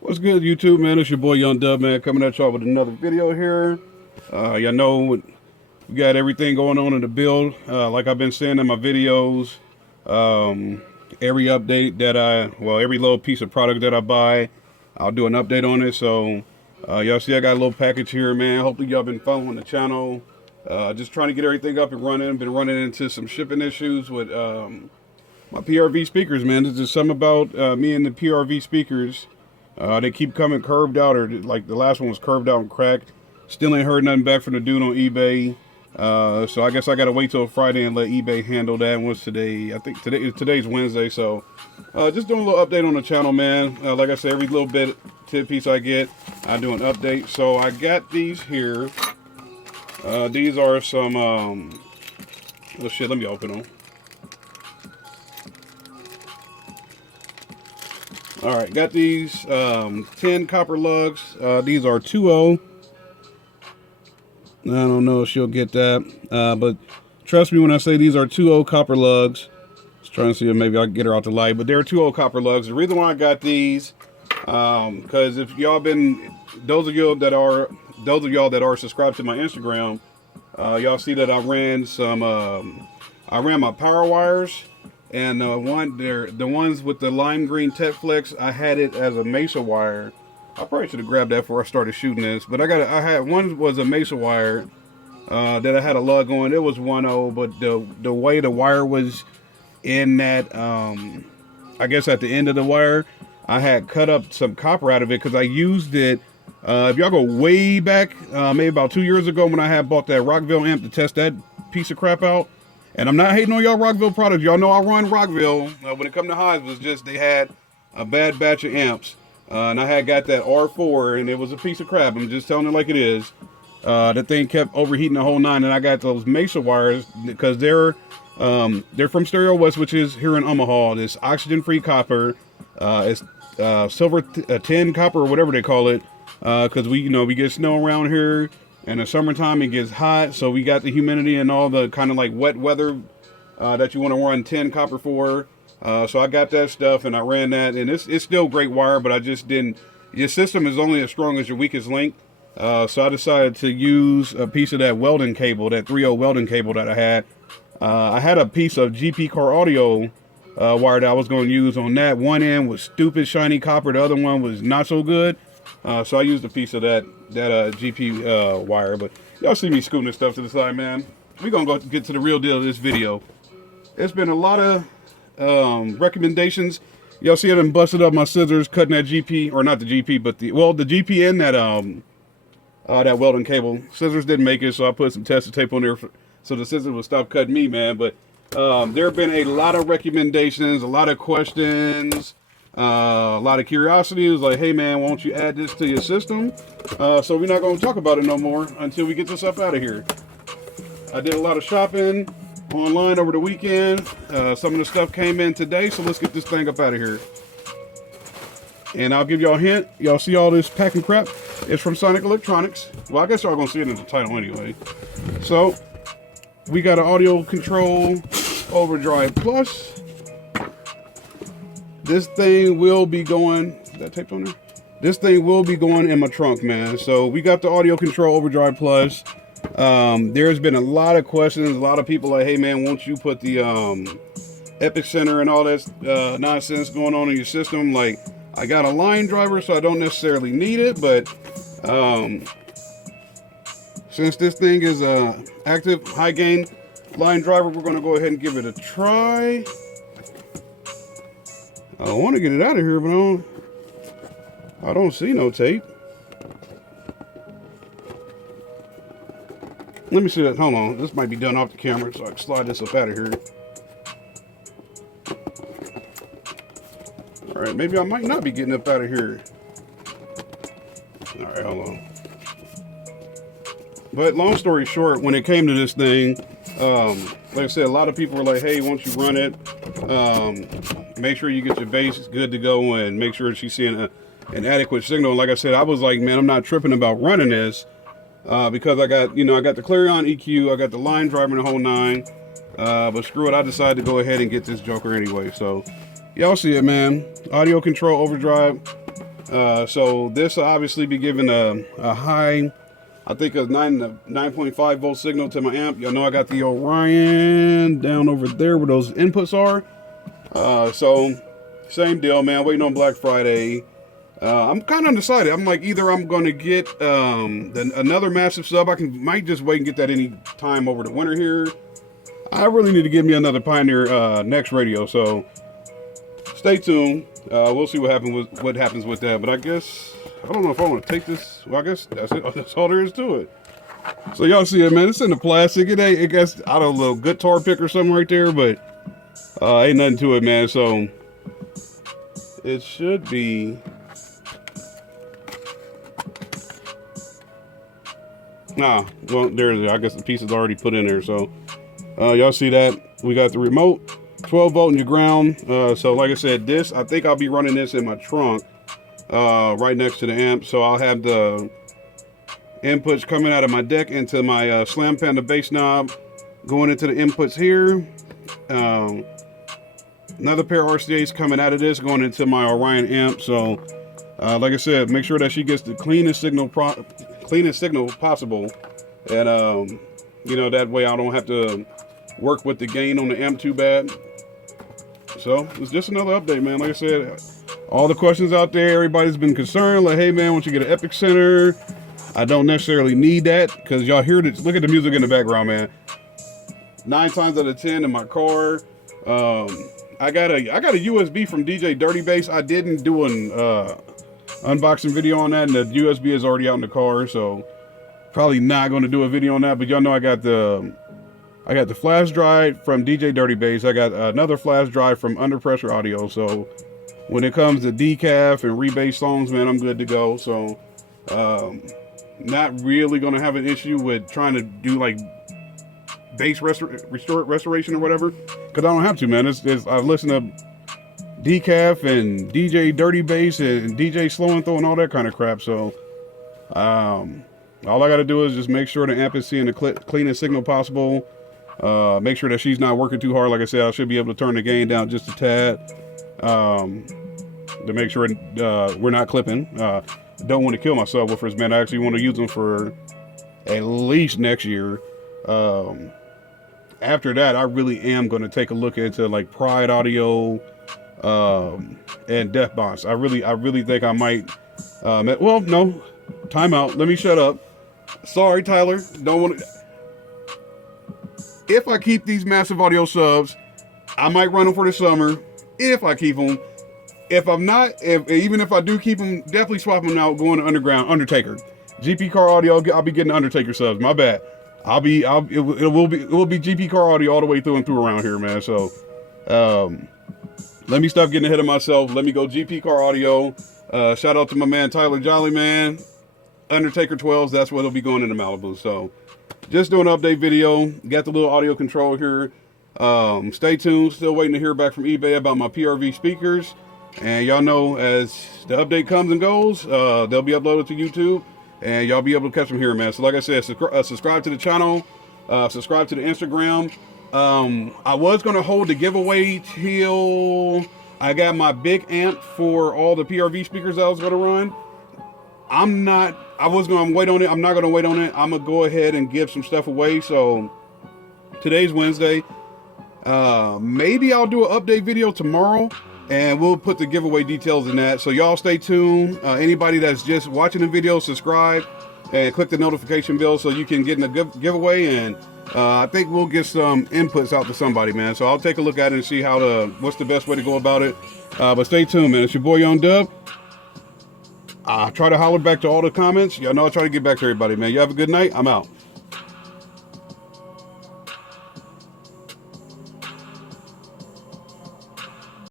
What's good, YouTube, man? It's your boy Young Dub, man, coming at y'all with another video here. Y'all know we got everything going on in the build. Like I've been saying in my videos, every update that every little piece of product that I buy, I'll do an update on it. So y'all see I got a little package here, man. Hopefully y'all been following the channel. Just trying to get everything up and running. Been running into some shipping issues with my PRV speakers, man. There's just something about me and the PRV speakers. They keep coming curved out, or like the last one was curved out and cracked. Still ain't heard nothing back from the dude on eBay. So I guess I gotta wait till Friday and let eBay handle that. What's today? I think today's Wednesday. So just doing a little update on the channel, man. Like I said, every little bit tip piece I get, I do an update. So I got these here. These are some oh shit, let me open them. All right, got these 10 copper lugs. These are 2.0. I don't know if she'll get that, but trust me when I say these are 2.0 copper lugs. Just trying to see if maybe I can get her out the light, but they're 2.0 copper lugs. The reason why I got these, because if y'all been, those of y'all that are subscribed to my Instagram, y'all see that I ran some, I ran my power wires. And the ones with the lime green Tech Flex, I had it as a Mesa wire. I probably should have grabbed that before I started shooting this. But I had one was a Mesa wire that I had a lug on. It was 1.0, but the way the wire was in that, I guess at the end of the wire, I had cut up some copper out of it because I used it. If y'all go way back, maybe about 2 years ago when I had bought that Rockville amp to test that piece of crap out. And I'm not hating on y'all Rockville products. Y'all know I run Rockville. When it come to highs, it was just they had a bad batch of amps. And I had got that R4, and it was a piece of crap. I'm just telling it like it is. That thing kept overheating the whole nine. And I got those Mesa wires because they're from Stereo West, which is here in Omaha. This oxygen-free copper. It's silver tin copper or whatever they call it. Because we get snow around here. In the summertime, it gets hot, so we got the humidity and all the kind of like wet weather that you want to run tin copper for. So I got that stuff and I ran that, and it's still great wire, but I just didn't. Your system is only as strong as your weakest link. So I decided to use a piece of that welding cable, that 3.0 welding cable that I had. I had a piece of GP car audio wire that I was going to use on that. One end was stupid shiny copper, the other one was not so good. So I used a piece of that GP wire, but y'all see me scooting this stuff to the side, man. We're gonna go get to the real deal of this video. It's been a lot of recommendations. Y'all see I done busted up my scissors cutting that GP, or not the GP, but the GP and that welding cable. Scissors didn't make it, so I put some tester tape on there so the scissors would stop cutting me, man. But there have been a lot of recommendations, a lot of questions. A lot of curiosity. It was like, hey man, won't you add this to your system? So we're not going to talk about it no more until we get this stuff out of here. I did a lot of shopping online over the weekend. Some of the stuff came in today, so let's get this thing up out of here. And I'll give y'all a hint. Y'all see all this packing crap? It's from Sonic Electronics. Well, I guess y'all going to see it in the title anyway. So we got an AudioControl Overdrive PLUS. This thing will be going, is that taped on there? This thing will be going in my trunk, man. So we got the AudioControl Overdrive PLUS. There's been a lot of questions. A lot of people like, hey man, won't you put the Epic Center and all that nonsense going on in your system? Like, I got a line driver, so I don't necessarily need it. But since this thing is a active high gain line driver, we're going to go ahead and give it a try. I want to get it out of here, but I don't see no tape. Let me see that. Hold on. This might be done off the camera, so I can slide this up out of here. All right, maybe I might not be getting up out of here. All right, hold on. But long story short, when it came to this thing, like I said, a lot of people were like, hey, won't you run it? Make sure you get your base good to go and make sure she's seeing an adequate signal. Like I said, I was like, man, I'm not tripping about running this because I got the Clarion EQ, I got the line driver and the whole nine. But screw it, I decided to go ahead and get this joker anyway. So y'all see it, man. AudioControl Overdrive So this will obviously be giving a high, I think a 9.5 volt signal to my amp. Y'all know I got the Orion down over there where those inputs are. So same deal, man. Waiting on Black Friday. I'm kind of undecided. I'm like, either I'm going to get another massive sub. Might just wait and get that any time over the winter here. I really need to get me another Pioneer Next radio. So stay tuned. We'll see what happens with that. But I guess I don't know if I want to take this. Well, I guess that's it. That's all there is to it. So y'all see it, man. It's in the plastic. It gets out of a little guitar pick or something right there, but ain't nothing to it, man. So it should be. Nah, well, I guess the piece is already put in there. So y'all see that we got the remote, 12 volt in your ground. So like I said, I think I'll be running this in my trunk, right next to the amp. So I'll have the inputs coming out of my deck into my Slam Panda bass knob, going into the inputs here. Another pair of RCAs coming out of this, going into my Orion amp. So like I said, make sure that she gets the cleanest signal possible, and you know, that way I don't have to work with the gain on the amp too bad. So it's just another update, man. Like I said, all the questions out there, everybody's been concerned, like, hey man, once you get an Epic Center, I don't necessarily need that, because y'all hear this. Look at the music in the background, man. 9 times out of 10 in my car. I got a USB from DJ Dirty Bass. I didn't do an unboxing video on that, and the USB is already out in the car, so probably not going to do a video on that. But y'all know I got the flash drive from DJ Dirty Bass. I got another flash drive from Under Pressure Audio. So when it comes to decaf and rebase songs, man, I'm good to go. So not really going to have an issue with trying to do like bass restoration or whatever, because I don't have to, man. I've listened to decaf and DJ Dirty Bass and DJ Slow and Throw and all that kind of crap. So all I got to do is just make sure the amp is seeing the cleanest signal possible. Make sure that she's not working too hard. Like I said, I should be able to turn the gain down just a tad to make sure we're not clipping. Don't want to kill myself with this, man. I actually want to use them for at least next year. After that, I really am going to take a look into like Pride Audio and Death Box. I really think I might. Well, no, time out. Let me shut up. Sorry, Tyler. Don't want to. If I keep these massive audio subs, I might run them for the summer. If I keep them. If I'm not, even if I do keep them, definitely swap them out, going to Undertaker. GP Car Audio, I'll be getting Undertaker subs. My bad. It will be GP Car Audio all the way through and through around here, man. So, let me stop getting ahead of myself. Let me go GP Car Audio. Shout out to my man Tyler Jolly, man. Undertaker 12s, that's what it'll be going into Malibu. So, just doing an update video. Got the little audio control here. Stay tuned. Still waiting to hear back from eBay about my PRV speakers. And y'all know, as the update comes and goes, they'll be uploaded to YouTube, and y'all be able to catch them here, man. So like I said, subscribe to the channel, subscribe to the Instagram. I was going to hold the giveaway till I got my big amp for all the PRV speakers I was going to run. I was going to wait on it. I'm not going to wait on it. I'm going to go ahead and give some stuff away. So today's Wednesday. Maybe I'll do an update video tomorrow, and we'll put the giveaway details in that. So y'all stay tuned. Anybody that's just watching the video, subscribe and click the notification bell so you can get in the giveaway. And I think we'll get some inputs out to somebody, man. So I'll take a look at it and see what's the best way to go about it. But stay tuned, man. It's your boy Young Dub. I try to holler back to all the comments. Y'all know I try to get back to everybody, man. You have a good night. I'm out.